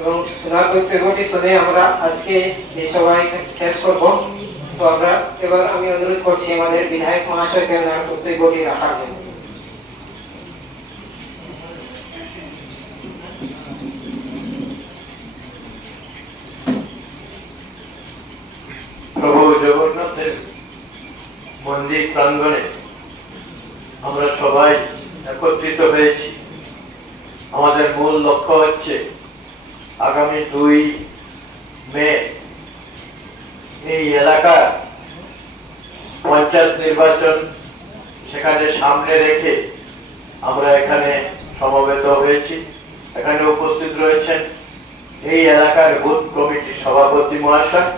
এবং ওনার বক্তব্যটি শুনে আমরা আজকে এই সভায় শেষ করব। তো আমরা এবার আমি অনুরোধ করছি আমাদের বিধায়ক মহাশয়কে ওনার বক্তব্যটি রাখার জন্য। প্রভু জগন্নাথের মন্দির প্রাঙ্গণে আমরা সবাই একত্রিত হয়েছি। আমাদের মূল লক্ষ্য হচ্ছে আগামী 2 মে এই এলাকার পঞ্চায়েত নির্বাচন, সেখানে সামনে রেখে আমরা এখানে সমবেত হয়েছি। এখানে উপস্থিত রয়েছেন এই এলাকার বুথ কমিটির সভাপতি মহাশয়,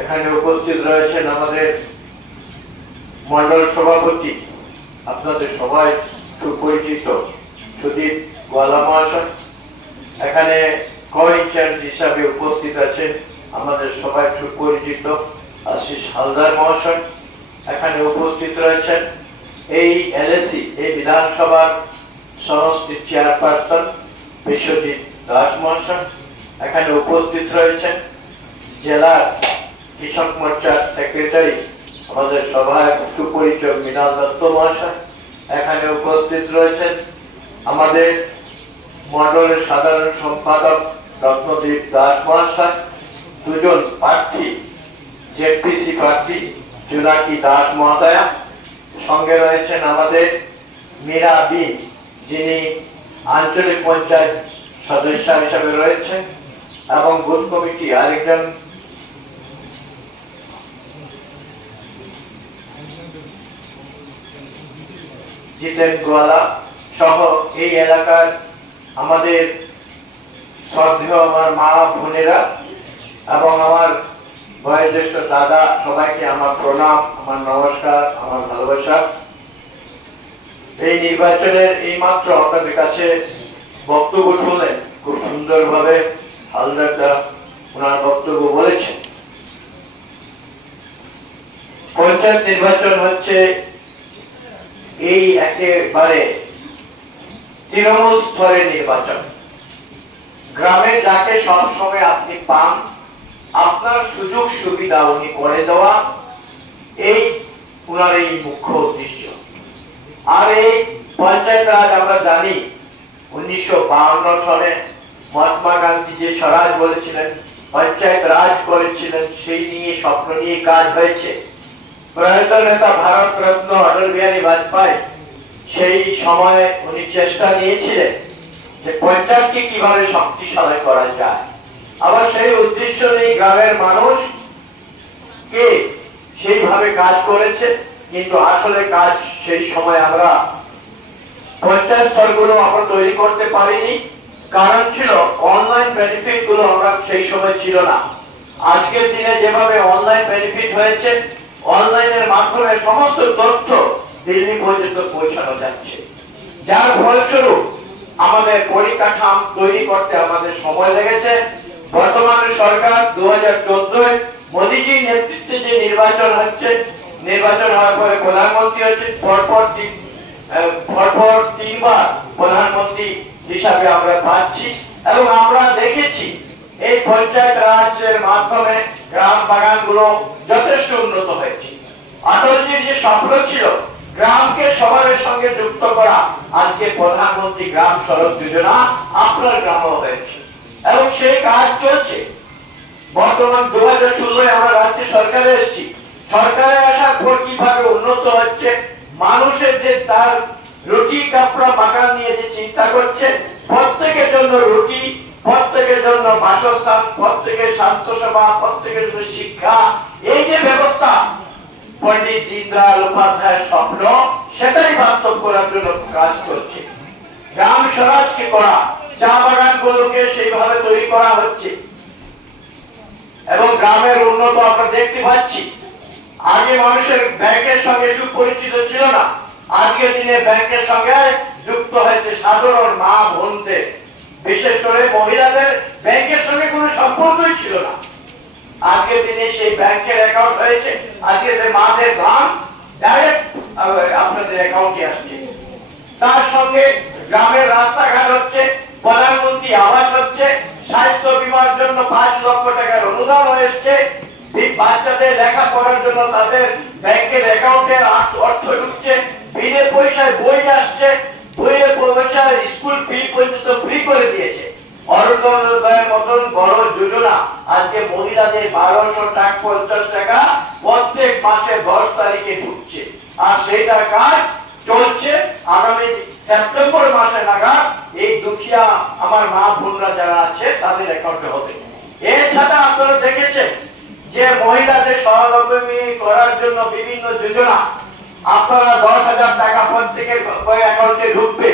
এখানে উপস্থিত রয়েছেন আমাদের মন্ডল সভাপতি, আপনাদের সবাই সুপরিচিত সুদীপ গোয়ালা মহাশয়, এখানে কো ইনচার্জ হিসাবে উপস্থিত আছেন আমাদের সবাই সুপরিচিত আশিস হালদার মহাশয়, এখানে উপস্থিত রয়েছেন এই এলএসি এই বিধানসভার সংস্কৃতি চেয়ারপারসন বিশ্বজিৎ দাস মহাশয়, এখানে উপস্থিত রয়েছেন জেলার কৃষক মোর্চার সেক্রেটারি আমাদের সভায় সুপরিচিত মৃণাল দত্ত মহাশয়, এখানে উপস্থিত রয়েছেন আমাদের মন্ডলের সাধারণ সম্পাদক রত্নদীপ দাস মহাশয়, 2 জন প্রার্থী জেডপিসি প্রার্থী জোনাকি দাস মহোদয়া, সঙ্গে রয়েছেন আমাদের মীরা বিন, যিনি আঞ্চলিক পঞ্চায়েত সদস্য হিসাবে রয়েছেন, এবং বুথ কমিটি আরেকজন জিতেন গোয়ালা সহ এই এলাকার আমাদের শ্রদ্ধেয় আমার মা বোনেরা এবং আমার বয়োজ্যেষ্ঠ দাদা, সবাইকে আমার প্রণাম, আমার নমস্কার, আমার ভালোবাসা। এই নির্বাচনের এই মাত্র আপনাদের কাছে বক্তব্য শুনলেন, খুব সুন্দরভাবে হালদারদা ওনার বক্তব্য বলেছেন। পঞ্চায়েত নির্বাচন হচ্ছে এই একেবারে তৃণমূল স্তরের নির্বাচন। গ্রামে যাকে সবসময় আপনি পান, আপনার সুযোগ সুবিধা উনি করে দেওয়া, এই উনার এই মুখ্য উদ্দেশ্য। আর এই পঞ্চায়েত রাজ আমরা জানি 1952 সালে মহাত্মা গান্ধী যে স্বরাজ বলেছিলেন, পঞ্চায়েত রাজ করেছিলেন, সেই নিয়ে স্বপ্ন নিয়ে কাজ হয়েছে। প্রয়াত নেতা ভারত রত্ন অটল বিহারী বাজপেয়ী সেই সময়ে উনি চেষ্টা নিয়েছিলেন যে পঞ্চায়েতকে কিভাবে শক্তিশালী করা যায়। আবার সেই উদ্দেশ্য নিয়ে গ্রামের মানুষ কে সেইভাবে কাজ করেছে, কিন্তু আসলে কাজ সেই সময় আমরা পঞ্চায়েত স্তরগুলো আমরা তৈরি করতে পারিনি। কারণ ছিল অনলাইন বেনিফিট গুলো আমরা সেই সময় ছিল না। আজকের দিনে যেভাবে অনলাইন বেনিফিট হয়েছে, অনলাইনের মাধ্যমে সমস্ত তথ্য দিল্লি পর্যন্ত পৌঁছানো যাচ্ছে, যার ফলস্বরূপ আমাদের পরিকাঠামো তৈরি করতে আমাদের সময় লেগেছে। বর্তমানে সরকার 2014 মোদীজির নেতৃত্বে যে নির্বাচন হচ্ছে, নির্বাচন হওয়ার পরে প্রধানমন্ত্রী হচ্ছে, পরপর 3বার প্রধানমন্ত্রী হিসাবে আমরা পাচ্ছি। এবং আমরা দেখেছি এই পঞ্চায়েত রাজের মাধ্যমে গ্রাম বাগান গুলো যথেষ্ট উন্নত হয়েছে। অটলজির যে স্বপ্ন ছিল গ্রামকে শহরের সঙ্গে যুক্ত করা, আজকে প্রধানমন্ত্রী গ্রাম সড়ক যোজনা আপনার গ্রামে হয়েছে এবং সেই কাজ চলছে। বর্তমান 2016 আমরা রাজ্য সরকারে এসেছি। সরকারে আসার পর কিভাবে উন্নত হচ্ছে, মানুষের যে তার রুটি কাপড়া মাকান নিয়ে যে চিন্তা করছে, প্রত্যেকের জন্য রুটি, প্রত্যেকের জন্য বাসস্থান, প্রত্যেকের স্বাস্থ্য সেবা, প্রত্যেকের জন্য শিক্ষা, এই যে ব্যবস্থা পণ্ডিত দীনদয়াল উপাধ্যায়ের স্বপ্ন, সেটাই বাস্তব করার জন্য কাজ করছে। গ্রাম স্বরাজকে করা, চা বাগান গুলোকে সেইভাবে তৈরি করা হচ্ছে এবং গ্রামের উন্নত আমরা দেখতে পাচ্ছি। আগে মানুষের ব্যাংকের সঙ্গে সুপরিচিত ছিল না, আজকের দিনে ব্যাংকের সঙ্গে যুক্ত হয়েছে সাধারণ মা বোনদের, বিশেষ করে মহিলাদের ব্যাংকের সঙ্গে কোনো সম্পর্কই ছিল না। আজকের দিনে সেই ব্যাংকের অ্যাকাউন্ট হয়েছে, আজকের মাদের দাম ডাইরেক্ট আপনাদের অ্যাকাউন্টে আসছে। তার সঙ্গে গ্রামের রাস্তাঘাট হচ্ছে, প্রধানমন্ত্রী আবাস হচ্ছে, স্বাস্থ্য বীমার জন্য 5 লক্ষ টাকার অনুদান এসেছে। বাচ্চাদের লেখাপড়ার জন্য তাদের ব্যাংকের অ্যাকাউন্টে অর্থ ঢুকছে, বিনা পয়সায় বই আসছে, বইয়ের পয়সায় স্কুল ফি পর্যন্ত ফ্রি করে দিয়েছে। অরুণোদয়ের মতন বড় যোজনা আজকে মহিলাদের 1250 টাকা প্রত্যেক মাসে 10 তারিখে ঢুকছে, আর সেইটা কাজ চলছে। আগামী সেপ্টেম্বর মাসে নাগাদ এই দুঃখিয়া আমার মা বোনরা যারা আছে তাদের অ্যাকাউন্টে হবে। এছাড়া আপনারা দেখেছেন যে মহিলাদের স্বাবলম্বী করার জন্য বিভিন্ন যোজনা, আপনারা 10,000 টাকা প্রত্যেকের অ্যাকাউন্টে ঢুকবে,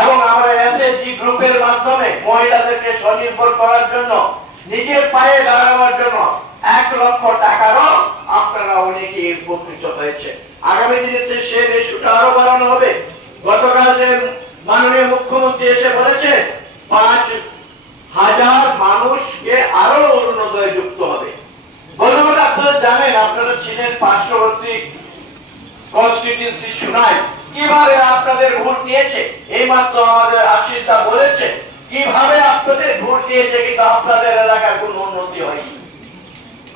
এবং আমরা এসএসজি গ্রুপের মাধ্যমে মহিলাদেরকে স্বনির্ভর করার জন্য, নিজের পায়ে দাঁড়ানোর জন্য 1 লক্ষ টাকারও আপনারা অনেকে উপকৃত হয়েছে। আগামী দিনে সেই রেশিওটা আরো বাড়ানো হবে। গতকাল যে মাননীয় মুখ্যমন্ত্রী এসে বলেছে 5,000 মানুষকে আরো অরুণোদয়ে যুক্ত হবে। বন্ধুগণ, আপনারা জানেন, আপনারা ছিলেন পার্শ্ববর্তী কনস্টিটিউয়েন্সি শুনাই, কিভাবে আপনাদের ভোট দিয়েছে। এইমাত্র আমাদের আশিসদা বলেছে কিভাবে আপনাদের ভোট দিয়েছে, কিন্তু আপনাদের এলাকার কোনো উন্নতি হয়নি।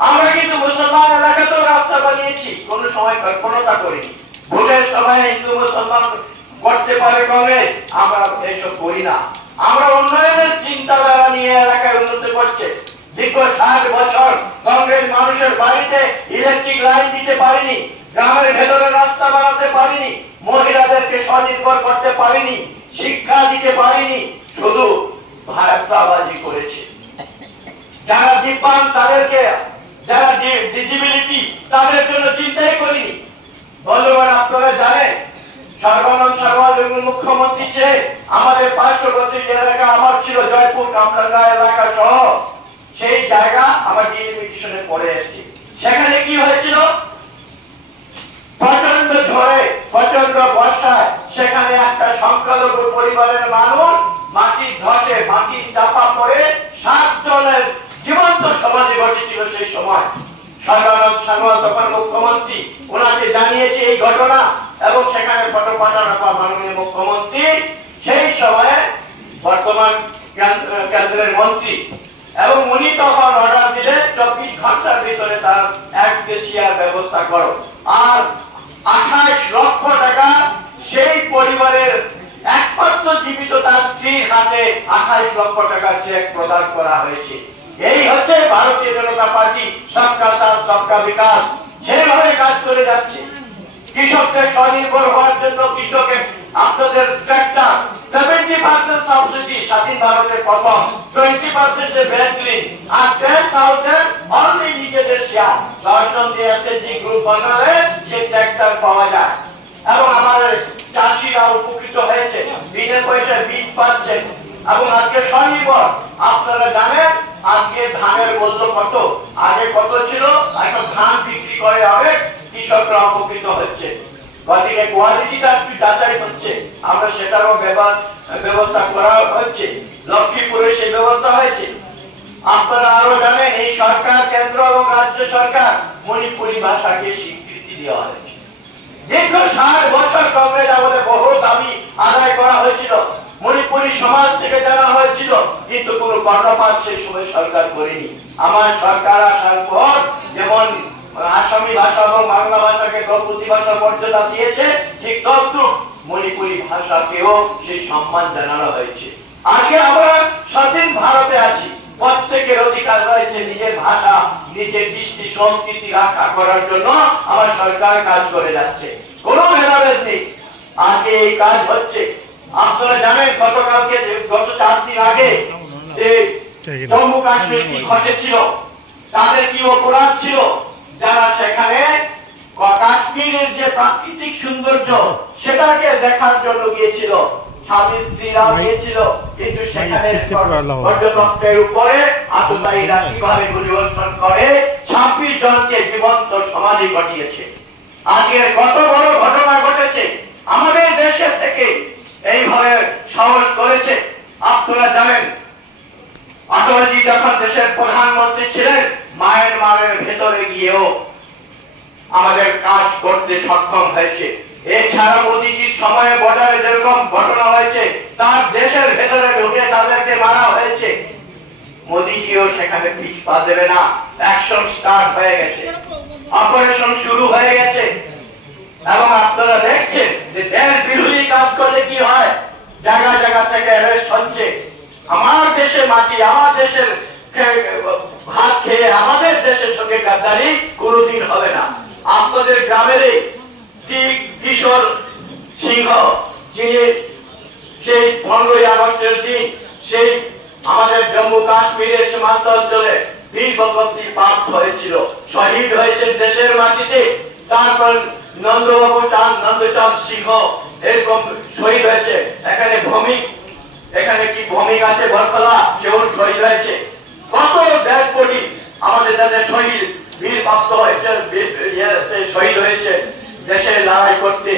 আমরা কিন্তু মুসলমান এলাকাতেও রাস্তা বানিয়েছি, কোন সময় কল্পনা করিনি। ভোটের সময় হিন্দু মুসলমান করতে পারে কংগ্রেস, আমরা এইসব করি না। আমরা উন্নয়নের চিন্তাধারা নিয়ে এলাকায় উন্নতি করছে। দীর্ঘ 60 বছর কংগ্রেস মানুষের বাড়িতে ইলেকট্রিক লাইন দিতে পারিনি, গ্রামের ভেতরে রাস্তা বানাতে পারিনি, মহিলাদেরকে স্বনির্ভর করতে পারিনি, শিক্ষা দিতে পারিনি, শুধু ভাড়াবাজি করেছে। যারা দিব্যাঙ্গ তাদেরকে, যারা ডিসেবিলিটি তাদের জন্য চিন্তাই করিনি। বন্ধুগণ, আপনারা জানেন সর্বানন্দ সনোয়াল মুখ্যমন্ত্রী ছিলেন, আমাদের পার্শ্ববর্তী যে এলাকা আমার ছিল জয়পুর কামরাঙ্গা এলাকা সহ সেই জায়গা আমার ডিলিমিটেশনে পড়ে এসেছে। সেখানে কি হয়েছিল, প্রচন্ড ঝড়ে প্রচন্ড বর্ষায় সেখানে একটা সংখ্যালঘু পরিবারের মানুষ মাটির ধসে মাটির চাপা পড়ে 7 জনের জীবন্ত সমাধি ঘটেছিল। সেই সময় সর্বানন্দ সনোয়াল তখন মুখ্যমন্ত্রী, ওনাকে জানিয়েছে এই ঘটনা, এবং সেখানে ফটো পাঠানোর পর মাননীয় মুখ্যমন্ত্রী সেই সময়ে বর্তমান কেন্দ্রের মন্ত্রী, এবং উনি তখন অর্ডার দিলে 24 ঘন্টার ভিতরে তার একদেশিয়ার ব্যবস্থা করো, আর 28 লক্ষ টাকা সেই পরিবারের একমাত্র জীবিত তার স্ত্রীর হাতে 28 লক্ষ টাকার চেক প্রদান করা হয়েছে। এই হচ্ছে ভারতীয় জনতা পার্টি, সবকা সাথ সবকা বিকাশ, যেভাবে কাজ করে যাচ্ছে। কৃষকদের স্বনির্ভর হওয়ার জন্য কৃষকের আপনাদের ট্রাক্টর 70% সাবসিডি, স্বাধীন ভারতের প্রথম 20% ব্যাংক ঋণ, আর 10,000 অনলি নিজেদের শেয়ার। 10 জন দিয়ে এসএসজি গ্রুপ বানালে সেই ট্রাক্টর পাওয়া যায়, এবং আমাদের চাষিরা উপকৃত হয়েছে, বিনা পয়সায় বীজ পাচ্ছে, এবং আজকে স্বনির্ভর। আপনারা জানেন আজকে ধানের মূল্য কত, আগে কত ছিল, এখন ধান বিক্রি করে অনেক কৃষকরা উপকৃত হচ্ছে। গতিকে কোয়ালিটিটা একটু যাচাই হচ্ছে, আমরা সেটারও ব্যবস্থা করা হচ্ছে। লক্ষ্মীপুরে সেই ব্যবস্থা হয়েছে। আপনারা আরো জানেন এই সরকার, কেন্দ্র এবং রাজ্য সরকার মণিপুরি ভাষাকে স্বীকৃতি দেওয়া হয়েছে। দীর্ঘ 60 বছর কংগ্রেস আমাদের বহু দাবি আদায় করা হয়েছিল, মণিপুরি সমাজ থেকে জানা হয়েছিল, কিন্তু কোনো কর্ণপাত সেই সময় সরকার করেনি। আমার সরকার আসার পর যেমন আসামি ভাষা এবং বাংলা ভাষাকে গৌরবতী ভাষার মর্যাদা দিয়েছে, ঠিক তদ্রুপ মণিপুরি ভাষাকেও সেই সম্মান জানানো হয়েছে। আজকে আমরা স্বাধীন ভারতে আছি, প্রত্যেকের অধিকার রয়েছে নিজের ভাষা, নিজের কৃষ্টি সংস্কৃতি রক্ষা করার জন্য আমার সরকার কাজ করে যাচ্ছে, কোনো ভেদাভেদ নেই। আগে এই কাজ হচ্ছে। আপনারা জানেন গতকালকে, গত 4 দিন আগে যে জম্মু কাশ্মীর কি ঘটেছিল, তাদের কি অপরাধ ছিল, যারা সেখানে কাশ্মীরের যে প্রাকৃতিক সৌন্দর্য সেটাকে দেখার জন্য গিয়েছিল, স্বামী স্ত্রীরা গিয়েছিল, কিন্তু সেখানে পর্যটকদের উপরে আততায়ীরা কিভাবে গুলিবর্ষণ করে 26 জনকে জীবন্ত সমাধি ঘটিয়েছে। আজকের কত বড় ঘটনা ঘটেছে, আমাদের দেশের থেকে এইভাবে সাহস করেছে। আপনারা জানেন অটলজি যখন দেশের প্রধানমন্ত্রী ছিলেন, মায়ানমারের ভেতরে গিয়েও আমাদের কাজ করতে সক্ষম হয়েছে। এছাড়া মোদীজির সময়ে বর্ডারে যেরকম ঘটনা হয়েছে, তার দেশের ভেতরে ঢুকে তাদেরকে মারা হয়েছে। মোদিজিও সেখানে পিছ পা দেবে না। অ্যাকশন স্টার্ট হয়ে গেছে, অপারেশন শুরু হয়ে গেছে, এবং আপনারা দেখছেন যে দেশ বিরোধী কাজ করলে কি হয়, জায়গা জায়গা থেকে অ্যারেস্ট হচ্ছে। আমার দেশের মাটি, আমার দেশের ভাত খেয়ে আমাদের দেশের সঙ্গে গাদ্দারি কোনোদিন হবে না। আপনাদের গ্রামের কিশোর সিংহ, যিনি সেই 15ই আগস্টের দিন সেই আমাদের জম্মু কাশ্মীরের সীমান্ত অঞ্চলে বীর ভগবতী প্রাপ্ত হয়েছিল, শহীদ হয়েছে দেশের মাটিতে। তারপর নন্দবাবু নন্দচাঁদ সিংহ এরকম শহীদ হয়েছে। এখানে ভৌমিক, এখানে কি ভৌমিক আছে বরকলা, সেও শহীদ হয়েছে। কত ডেড বডি আমাদের যাদের শহীদ বীর প্রাপ্ত হয়েছে, শহীদ হয়েছে দেশের লড়াই করতে।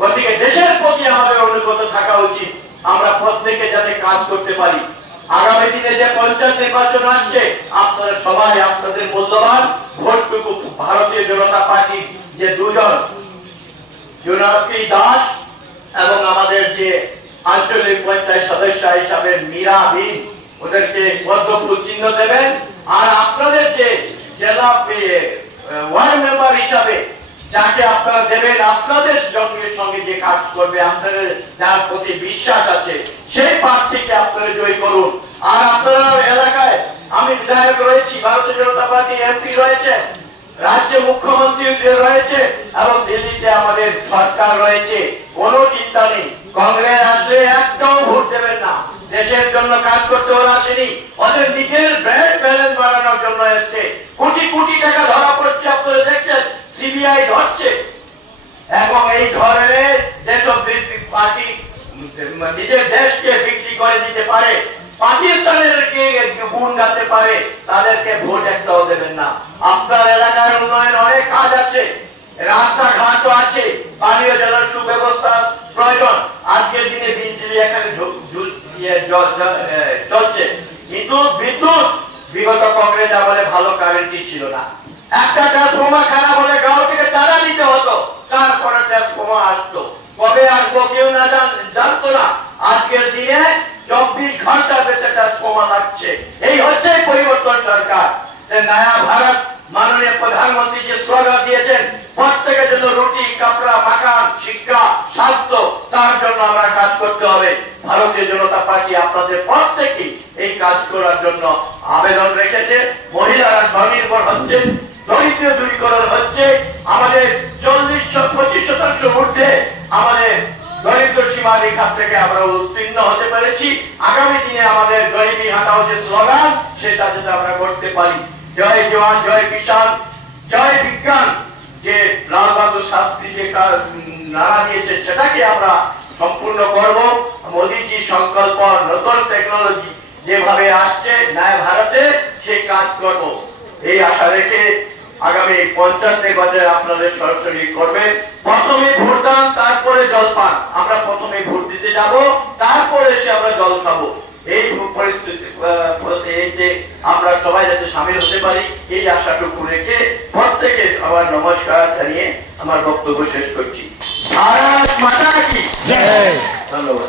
গতিকে দেশের প্রতি আমাদের অনুগত থাকা উচিত, আমরা প্রত্যেকে যাতে কাজ করতে পারি। আগামী দিনে যে পঞ্চায়েত নির্বাচন আসছে, আপনারা সবাই আপনাদের মূল্যবান ভোটটুকু ভারতীয় জনতা পার্টির যে দুজন জোনাকি দাস এবং আমাদের যে আঞ্চলিক পঞ্চায়েত সদস্য হিসাবে মীরা বিন, ওদেরকে পদ্মফুল চিহ্ন দেবেন। আর আপনাদের যে জেলা ওয়ার্ড মেম্বার হিসাবে যাকে আপনারা দেবেন, আপনাদের সঙ্গে যে কাজ করবে, আপনাদের যার প্রতি বিশ্বাস আছে, সেই প্রার্থীকে আপনারা জয়ী করুন। আর আপনারা এলাকায়, আমি বিধায়ক রয়েছি, ভারতীয় জনতা পার্টি এমপি রয়েছে, রাজ্যে মুখ্যমন্ত্রী রয়েছে, এবং দিল্লিতে আমাদের সরকার রয়েছে। কোনো চিন্তা নেই, কংগ্রেস আসলে একটাও ভোট দেবেন না। দেশের জন্য কাজ করতে ওরা আসেনি, ওদের নিজের ব্যাংক ব্যালেন্স বাড়ানোর জন্য এসছে। কোটি কোটি টাকা ধরা পড়ছে, আপনারা দেখছেন, সিবিআই ধরছে। এবং এই ধরনের যেসব পার্টি নিজের দেশকে বিক্রি করে দিতে পারে, পাকিস্তানের গুণ গাতে পারে, তাদেরকে ভোট একটাও দেবেন না। আপনার এলাকার উন্নয়ন অনেক কাজ আছে, রাস্তাঘাটও আছে, পানীয় জলের সুব্যবস্থা প্রয়োজন। আজকের দিনে বিজলি এখানে চলছে, কিন্তু বিদ্যুৎ বিগত কংগ্রেস আমলে ভালো কারেন্টই ছিল না। একটা ট্রান্সফর্মার খারাপ হলে গাঁও থেকে চাঁদা দিতে হতো, তারপরে ট্রান্সফর্মার আসতো। কবে আসবো কেউ না জানতো না। আজকের দিনে 24 ঘন্টা ভেতরে ট্রান্সফর্মার লাগছে। এই হচ্ছে পরিবর্তন সরকার। নয়া ভারত মাননীয় প্রধানমন্ত্রী যে স্লোগান দিয়েছেন, প্রত্যেকের জন্য রুটি, কাপড়া, মাকান, শিক্ষা, স্বাস্থ্য, তার জন্য আমরা কাজ করতে হবে। ভারতীয় জনতা পার্টি আপনাদের প্রত্যেকেই এই কাজ করার জন্য আবেদন রেখেছে। মহিলারা স্বনির্ভর হচ্ছে, দরিদ্র দূরীকরণ হচ্ছে, আমাদের 40-25% ঊর্ধ্বে আমাদের দরিদ্র সীমা রেখা থেকে আমরা উত্তীর্ণ হতে পেরেছি। আগামী দিনে আমাদের গরিবী হাটাও যে স্লোগান, সেটা যাতে আমরা করতে পারি। জয় জওয়ান, জয় কিষান, জয় বিজ্ঞান, যে লাল বাহাদুর শাস্ত্রী যে নারা দিয়েছে, সেটাকে আমরা সম্পূর্ণ করব। মোদীজি সংকল্প, নতুন টেকনোলজি যেভাবে আসছে নয়া ভারতে, সেই কাজ করব। এই আশা রেখে আগামী পঞ্চায়েত নির্বাচনে আপনাদের সরাসরি করবেন। প্রথমে ভোটদান, তারপরে জলপান। আমরা প্রথমে ভোট দিতে যাব, তারপরে এসে আমরা জল খাবো। এই পরিস্থিতি যে আমরা সবাই যাতে সামিল হতে পারি, এই আশাটুকু রেখে প্রত্যেকে আবার নমস্কার জানিয়ে আমার বক্তব্য শেষ করছি। ভারত মাতা কি জয়। ধন্যবাদ।